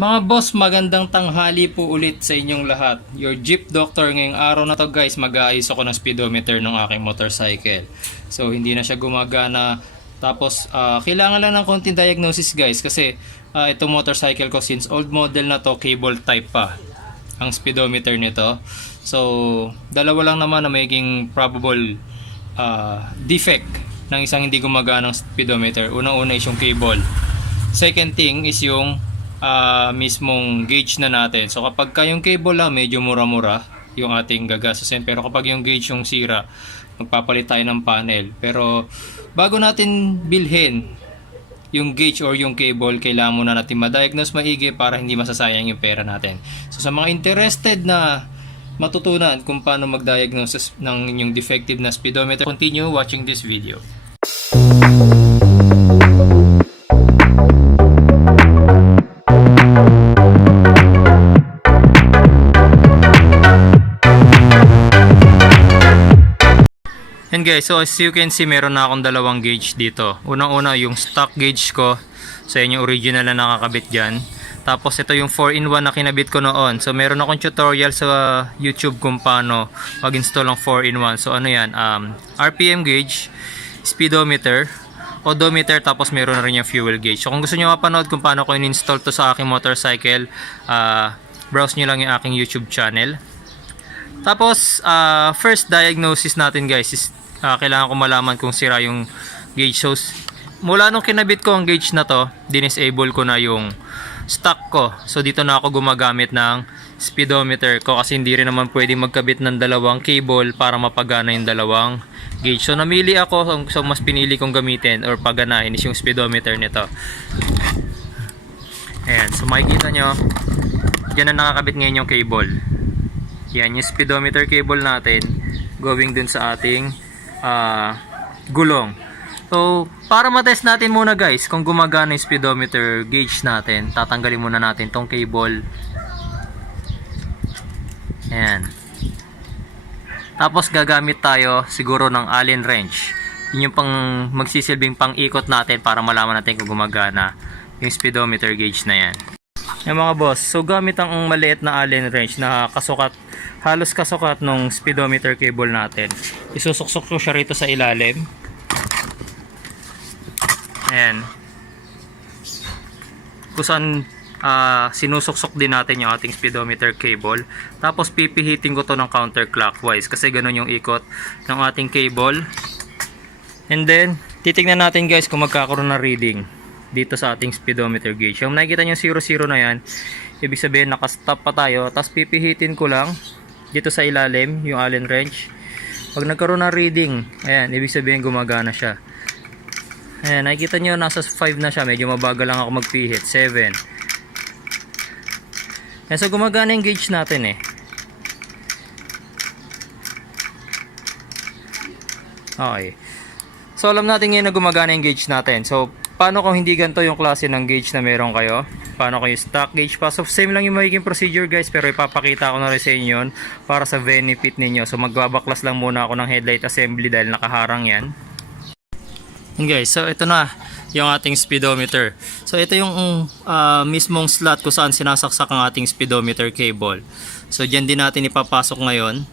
Mga boss, magandang tanghali po ulit sa inyong lahat. Your Jeep Doctor. Ngayong araw na to guys, mag-aayos ako ng speedometer ng aking motorcycle. So hindi na siya gumagana. Tapos kailangan lang ng konting diagnosis guys. Kasi itong motorcycle ko, since old model na to, cable type pa ang speedometer nito. So dalawa lang naman na magiging probable defect ng isang hindi gumaganang speedometer. Unang-una is yung cable. Second thing is yung mismong gauge na natin. So kapag yung cable lang, medyo mura-mura yung ating gagastusin. Pero kapag yung gauge yung sira, magpapalit tayo ng panel. Pero bago natin bilhin yung gauge or yung cable, kailangan muna natin ma-diagnose maigi para hindi masasayang yung pera natin. So sa mga interested na matutunan kung paano mag-diagnose ng inyong defective na speedometer, continue watching this video. And guys, so as you can see, meron na akong dalawang gauge dito. Unang-una yung stock gauge ko. So yan yung original na nakakabit dyan. Tapos ito yung 4-in-1 na kinabit ko noon. So meron akong tutorial sa YouTube kung paano mag-install ng 4-in-1. So ano yan, RPM gauge, speedometer, odometer, tapos meron na rin yung fuel gauge. So kung gusto nyo mapanood kung paano ko in-install to sa aking motorcycle, browse nyo lang yung aking YouTube channel. Tapos first diagnosis natin guys is kailangan ko malaman kung sira yung gauge. So mula nung kinabit ko ang gauge na to, dinisable ko na yung stock ko. So dito na ako gumagamit ng speedometer ko kasi hindi rin naman pwede magkabit ng dalawang cable para mapagana yung dalawang gauge. So namili ako, so mas pinili kong gamitin or paganahin is yung speedometer nito. Ayan, so makikita nyo, dyan na nakakabit ngayon yung cable. Yan yung speedometer cable natin going dun sa ating gulong. So para matest natin muna guys kung gumagana yung speedometer gauge natin, tatanggalin muna natin tong cable. Ayan. Tapos gagamit tayo siguro ng Allen wrench. Yun yung magsisilbing pang ikot natin para malaman natin kung gumagana yung speedometer gauge na yan. Yung mga boss, so gamit ang maliit na Allen wrench na kasukat, halos kasukat nung speedometer cable natin. Isusuksok ko siya rito sa ilalim. Ayan. Kung saan sinusuksok din natin yung ating speedometer cable. Tapos pipihitin ko to ng counterclockwise kasi ganun yung ikot ng ating cable. And then titignan natin guys kung magkakaroon ng reading dito sa ating speedometer gauge. Yung nakikita nyo 00 na yan, ibig sabihin nakastop pa tayo. Tapos pipihitin ko lang dito sa ilalim yung Allen wrench. Pag nagkaroon ng reading, ayan, ibig sabihin gumagana siya. Ayan, nakikita nyo nasa 5 na siya. Medyo mabagal lang ako magpihit. 7. Ayan, so gumagana yung gauge natin eh. Okay. So alam natin ngayon na gumagana yung gauge natin. So paano kung hindi ganito yung klase ng gauge na meron kayo? Paano kung yung stock gauge pa? So same lang yung magiging procedure guys, pero ipapakita ko na rin sa inyo yun para sa benefit ninyo. So magbabaklas lang muna ako ng headlight assembly dahil nakaharang yan. And guys, so ito na yung ating speedometer. So ito yung mismong slot kung saan sinasaksak ang ating speedometer cable. So dyan din natin ipapasok ngayon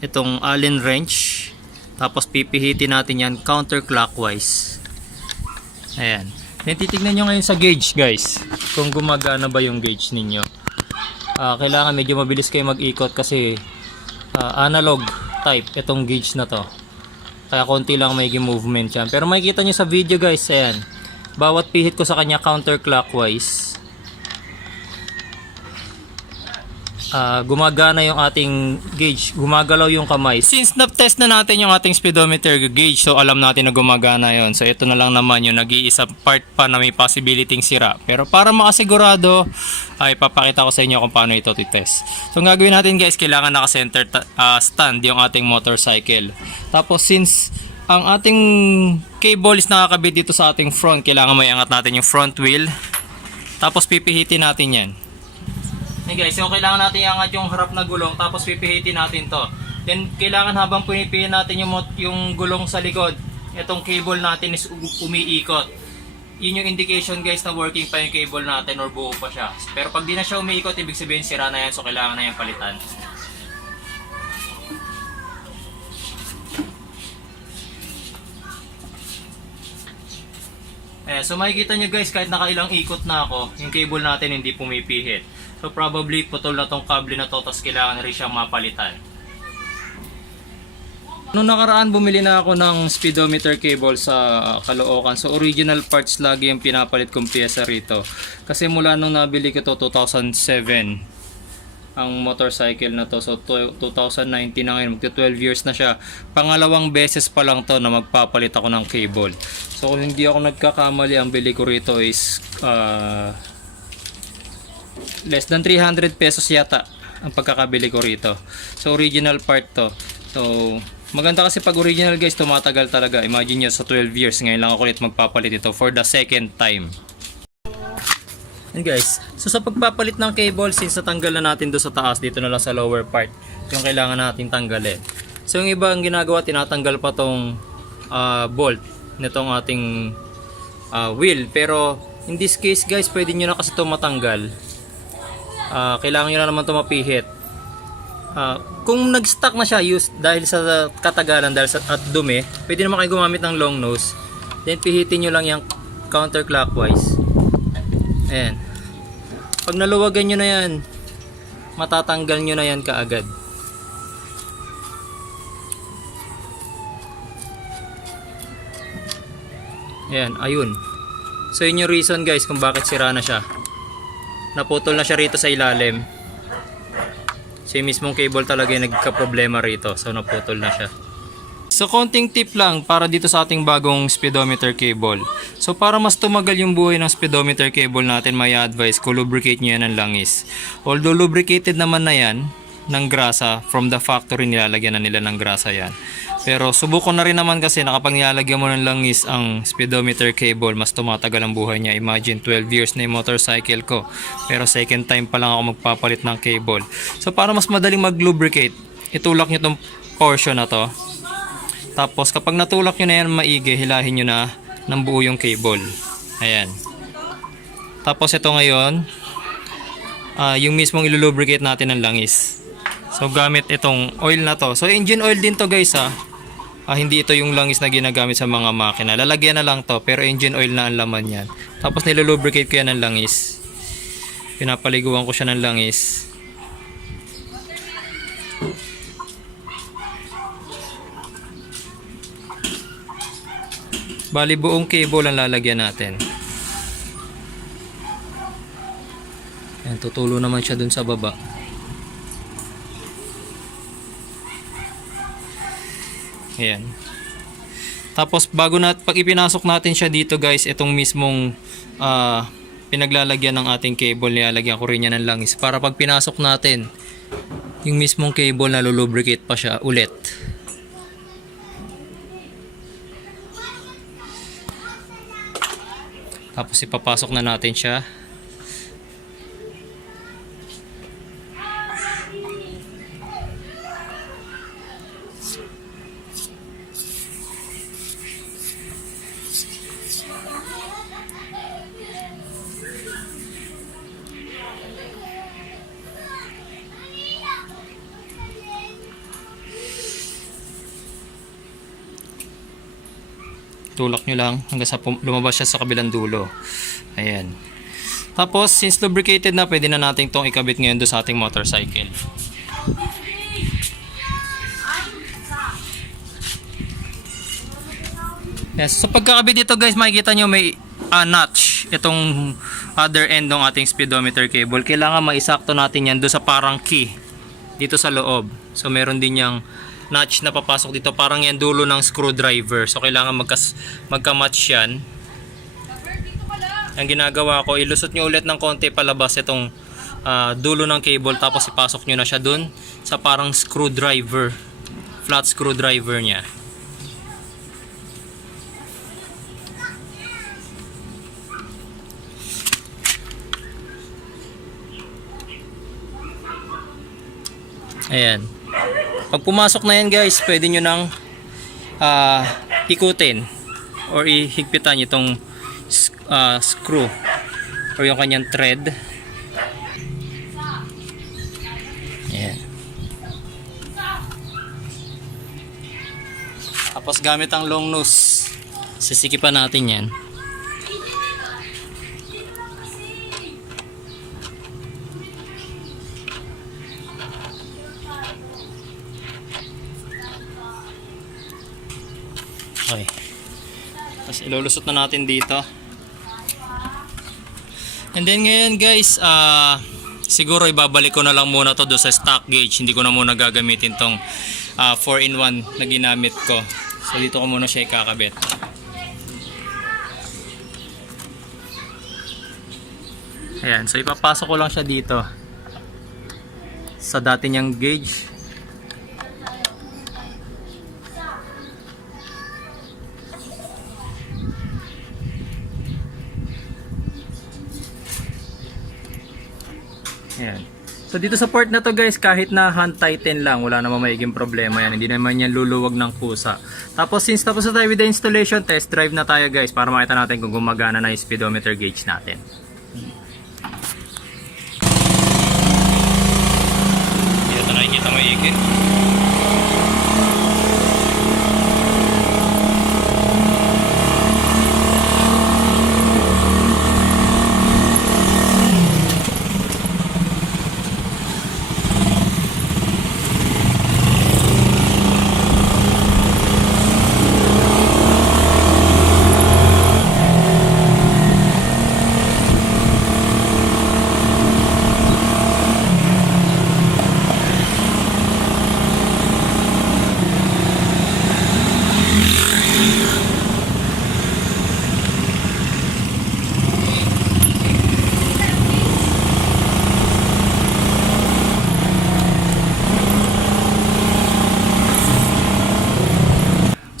itong Allen wrench. Tapos pipihitin natin yan counterclockwise. Ayan. Then titignan nyo ngayon sa gauge guys kung gumagana ba yung gauge ninyo. Kailangan medyo mabilis kayo mag-ikot kasi analog type itong gauge na to. Kaya konti lang may movement yan. Pero makikita nyo sa video guys, ayan. Bawat pihit ko sa kanya counterclockwise, gumagana yung ating gauge, gumagalaw yung kamay. Since na-test na natin yung ating speedometer gauge, so alam natin na gumagana yon. So ito na lang naman yung nag-iisa part pa na may possibility sira. Pero para makasigurado, ay papakita ko sa inyo kung paano ito titest. So ang gagawin natin guys, kailangan naka-center stand yung ating motorcycle. Tapos since ang ating cable is nakakabit dito sa ating front, kailangan may angat natin yung front wheel. Tapos pipihitin natin yan. Hey guys, so kailangan natin iangat yung harap na gulong, tapos pipihitin natin to. Then kailangan habang pinipihin natin yung gulong sa likod, itong cable natin is umiikot. yun yung indication guys na working pa yung cable natin or buo pa siya. Pero pag di na siya umiikot, ibig sabihin sira na yan, so kailangan na yan palitan. So makikita nyo guys, kahit nakailang ikot na ako, yung cable natin hindi pumipihit. So probably putol na tong kable na to, tapos kailangan na rin siyang mapalitan. Noong nakaraan bumili na ako ng speedometer cable sa Caloocan. So original parts lagi yung pinapalit kong pyesa rito. Kasi mula nung nabili ko to 2007 ang motorcycle na to. So 2019 na ngayon, magti 12 years na siya. Pangalawang beses pa lang to na magpapalit ako ng cable. So kung hindi ako nagkakamali, ang bili ko rito is less than 300 pesos yata ang pagkakabili ko rito. So original part to. So maganda kasi pag original guys, tumatagal talaga. Imagine nyo sa 12 years, ngayon lang ako ulit magpapalit ito for the second time. And guys, so sa pagpapalit ng cable, since natanggal na natin doon sa taas, dito na lang sa lower part yung kailangan natin tanggalin. So yung iba ang ginagawa, tinatanggal pa tong bolt nitong ating wheel. Pero in this case guys, pwede nyo na kasi ito matanggal. Kailangan nyo na naman ito mapihit. Kung nag-stuck na siya dahil sa katagalan, dahil sa at dumi, pwede naman kayo gumamit ng long nose. Then pihitin nyo lang yung counterclockwise. Ayan. Pag naluwagan nyo na yan, matatanggal nyo na yan kaagad. Ayan, ayun. So yun yung reason guys kung bakit sira na siya. Naputol na siya rito sa ilalim. So yung mismong cable talaga yung nagka-problema rito. So naputol na siya. So konting tip lang para dito sa ating bagong speedometer cable. So para mas tumagal yung buhay ng speedometer cable natin, may advice ko, lubricate nyo yan ng langis. Although lubricated naman na yan ng grasa, from the factory nilalagyan na nila ng grasa yan. Pero subukan na rin naman kasi na kapag nilalagyan mo ng langis ang speedometer cable, mas tumatagal ang buhay niya. Imagine 12 years na yung motorcycle ko, pero second time pa lang ako magpapalit ng cable. So para mas madaling mag-lubricate, itulak nyo itong portion na to. Tapos kapag natulak nyo na yan maigi, hilahin nyo na ng buo yung cable. Ayan. Tapos ito ngayon, yung mismong ilulubricate natin ng langis. So gamit itong oil na to. So engine oil din to guys ha. Hindi ito yung langis na ginagamit sa mga makina. Lalagyan na lang to, pero engine oil na ang laman yan. Tapos nilulubricate ko yan ng langis. Pinapaliguan ko siya ng langis. Bali buong cable ang lalagyan natin. Ayan, tutulo naman siya dun sa baba. Ayan. Tapos pag ipinasok natin siya dito guys, itong mismong pinaglalagyan ng ating cable, nilalagyan ko rin yan ng langis para pag pinasok natin yung mismong cable na lulubricate pa siya ulit. Tapos ipapasok na natin siya. Tulak nyo lang hanggang sa lumabas siya sa kabilang dulo. Ayan. Tapos since lubricated na, pwede na natin itong ikabit ngayon doon sa ating motorcycle. Yes, sa pagkakabit dito guys, makikita nyo may notch itong other end ng ating speedometer cable. Kailangan maisakto natin yan doon sa parang key dito sa loob. So meron din yung notch na papasok dito, parang yan dulo ng screwdriver. So kailangan magka-match yan. Ang ginagawa ko, ilusot nyo ulit ng konti palabas itong dulo ng cable, tapos ipasok nyo na siya dun sa parang screwdriver, flat screwdriver nya. Ayan. Pag pumasok na yan guys, pwede nyo nang ikutin or ihigpitan itong screw o yung kanyang thread. Ayan. Tapos gamit ang long nose, sisikipan natin yan. Okay. Tapos ilulusot na natin dito. And then ngayon guys, siguro ibabalik ko na lang muna to do sa stock gauge. Hindi ko na muna gagamitin tong 4-in-1 na ginamit ko. So dito ko muna siya ikakabit. Ayan, so ipapasok ko lang siya dito sa dati niyang gauge. Ayan. So dito sa port na to guys, kahit na hand tighten lang, wala namang magiging problema yan. Hindi naman yan luluwag ng kusa. Tapos since tapos na tayo with the installation, test drive na tayo guys para makita natin kung gumagana na yung speedometer gauge natin. Dito na nakikita mo ikit.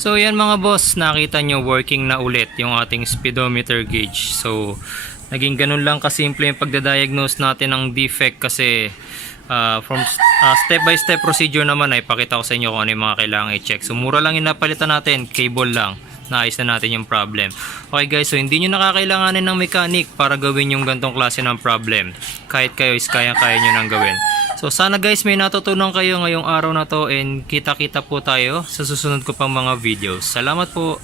So yan mga boss, nakita nyo working na ulit yung ating speedometer gauge. So naging ganun lang kasimple yung pagdadiagnose natin ng defect kasi from step by step procedure naman ay pakita ko sa inyo kung ano yung mga kailangan i-check. So mura lang yung napalitan natin, cable lang. Naayos na natin yung problem. Okay guys, so hindi nyo nakakailanganin ng mechanic para gawin yung gantong klase ng problem. Kahit kayo is kaya-kaya nyo nang gawin. So sana guys may natutunan kayo ngayong araw na to and kita-kita po tayo sa susunod ko pang mga videos. Salamat po!